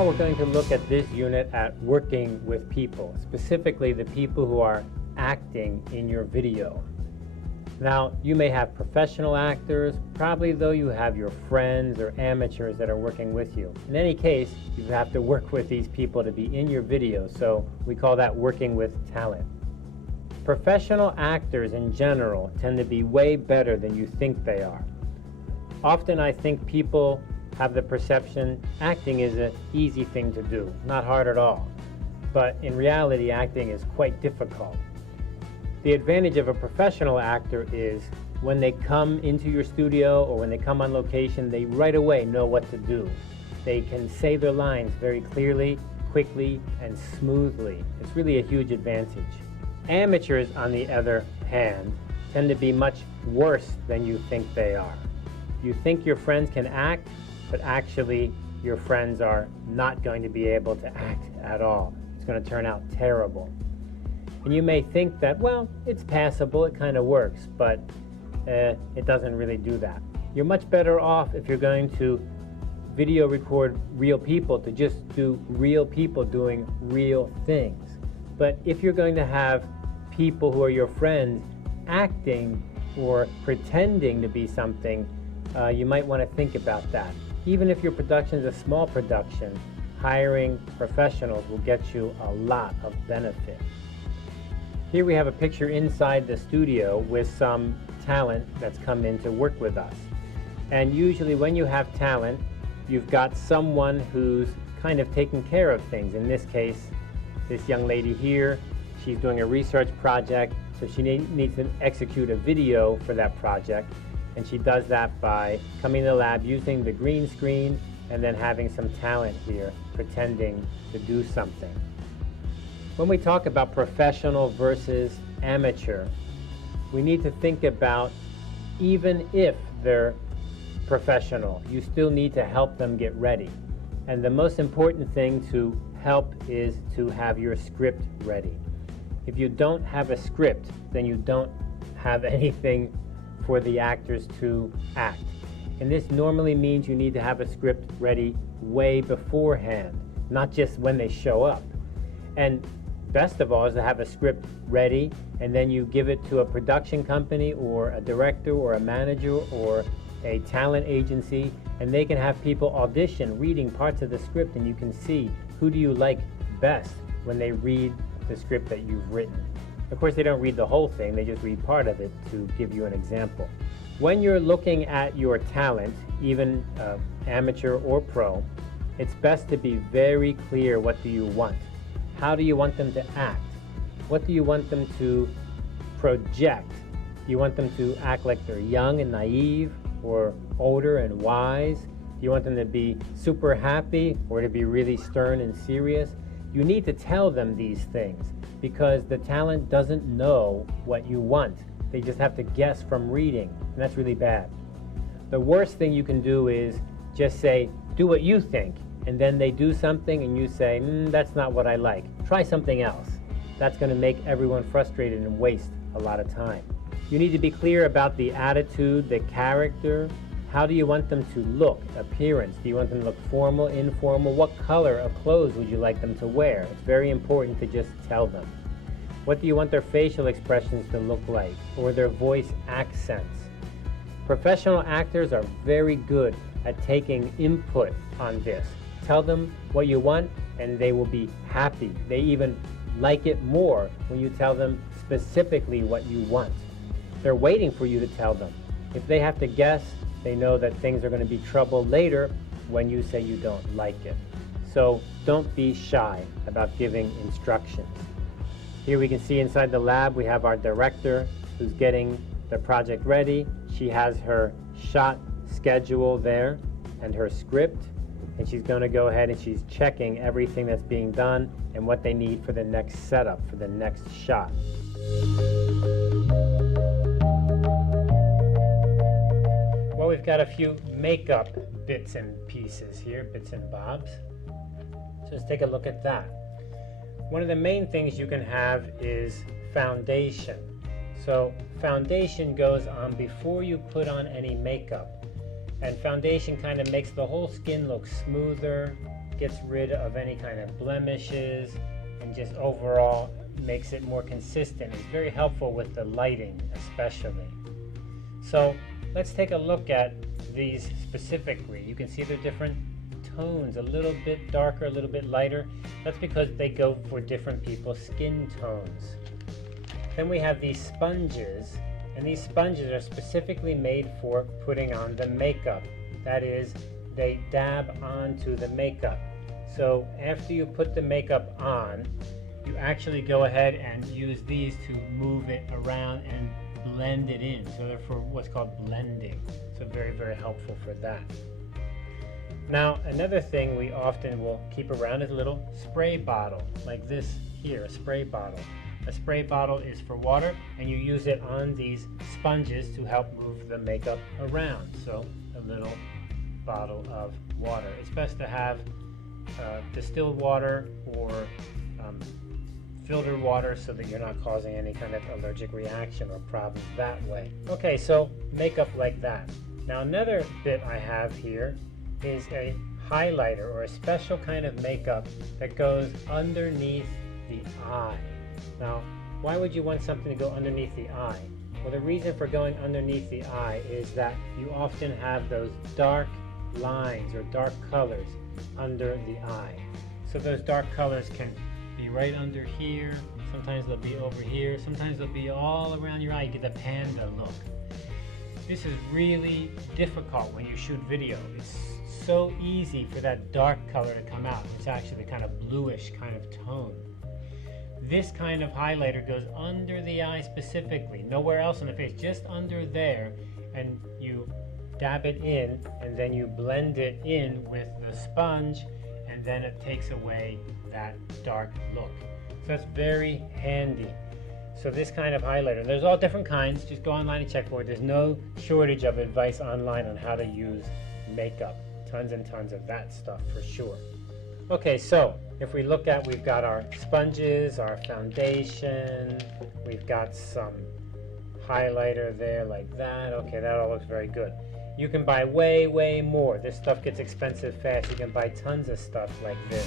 Now we're going to look at this unit at working with people, specifically the people who are acting in your video. Now, you may have professional actors, probably though you have your friends or amateurs that are working with you. In any case, you have to work with these people to be in your video, so we call that working with talent. Professional actors in general tend to be way better than you think they are. Often I think people have the perception acting is an easy thing to do, not hard at all. But in reality, acting is quite difficult. The advantage of a professional actor is when they come into your studio or when they come on location, they right away know what to do. They can say their lines very clearly, quickly, and smoothly. It's really a huge advantage. Amateurs, on the other hand, tend to be much worse than you think they are. You think your friends can act, but actually your friends are not going to be able to act at all. It's going to turn out terrible. And you may think that, well, it's passable, it kind of works, but it doesn't really do that. You're much better off if you're going to video record real people to just do real people doing real things. But if you're going to have people who are your friends acting or pretending to be something, you might want to think about that. Even if your production is a small production, hiring professionals will get you a lot of benefit. Here we have a picture inside the studio with some talent that's come in to work with us. And usually when you have talent, you've got someone who's kind of taking care of things. In this case, this young lady here, she's doing a research project, so she needs to execute a video for that project. And she does that by coming to the lab using the green screen and then having some talent here pretending to do something. When we talk about professional versus amateur, we need to think about even if they're professional, you still need to help them get ready. And the most important thing to help is to have your script ready. If you don't have a script, then you don't have anything for the actors to act. And this normally means you need to have a script ready way beforehand, not just when they show up. And best of all is to have a script ready and then you give it to a production company or a director or a manager or a talent agency, and they can have people audition reading parts of the script, and you can see who do you like best when they read the script that you've written. Of course, they don't read the whole thing, they just read part of it to give you an example. When you're looking at your talent, even amateur or pro, it's best to be very clear. What do you want? How do you want them to act? What do you want them to project? Do you want them to act like they're young and naive or older and wise? Do you want them to be super happy or to be really stern and serious? You need to tell them these things because the talent doesn't know what you want. They just have to guess from reading, and that's really bad. The worst thing you can do is just say, do what you think, and then they do something and you say, that's not what I like. Try something else. That's going to make everyone frustrated and waste a lot of time. You need to be clear about the attitude, the character. How do you want them to look? Appearance. Do you want them to look formal, informal? What color of clothes would you like them to wear? It's very important to just tell them. What do you want their facial expressions to look like, or their voice accents? Professional actors are very good at taking input on this. Tell them what you want and they will be happy. They even like it more when you tell them specifically what you want. They're waiting for you to tell them. If they have to guess, they know that things are going to be trouble later when you say you don't like it. So don't be shy about giving instructions. Here we can see inside the lab we have our director who's getting the project ready. She has her shot schedule there and her script, and she's going to go ahead and she's checking everything that's being done and what they need for the next setup, for the next shot. Well, we've got a few makeup bits and pieces here, bits and bobs. So let's take a look at that. One of the main things you can have is foundation. So foundation goes on before you put on any makeup. And foundation kind of makes the whole skin look smoother, gets rid of any kind of blemishes and just overall makes it more consistent. It's very helpful with the lighting especially. So let's take a look at these specifically. You can see they're different tones, a little bit darker, a little bit lighter. That's because they go for different people's skin tones. Then we have these sponges, and these sponges are specifically made for putting on the makeup. That is, they dab onto the makeup. So after you put the makeup on, you actually go ahead and use these to move it around and blend it in. So they're for what's called blending. So very, very helpful for that. Now, another thing we often will keep around is a little spray bottle, like this here, a spray bottle. A spray bottle is for water, and you use it on these sponges to help move the makeup around. So a little bottle of water. It's best to have distilled water or filtered water so that you're not causing any kind of allergic reaction or problems that way. Okay, so makeup like that. Now another bit I have here is a highlighter or a special kind of makeup that goes underneath the eye. Now, why would you want something to go underneath the eye? Well, the reason for going underneath the eye is that you often have those dark lines or dark colors under the eye. So those dark colors can be right under here, sometimes they'll be over here, sometimes they'll be all around your eye. You get the panda look. This is really difficult when you shoot video. It's so easy for that dark color to come out. It's actually kind of bluish kind of tone. This kind of highlighter goes under the eye specifically, nowhere else on the face, just under there, and you dab it in and then you blend it in with the sponge, and then it takes away that dark look. So that's very handy. So this kind of highlighter, there's all different kinds, just go online and check for it. There's no shortage of advice online on how to use makeup. Tons and tons of that stuff for sure. Okay, so if we look at, we've got our sponges, our foundation, we've got some highlighter there like that. Okay, that all looks very good. You can buy way, way more. This stuff gets expensive fast. You can buy tons of stuff like this.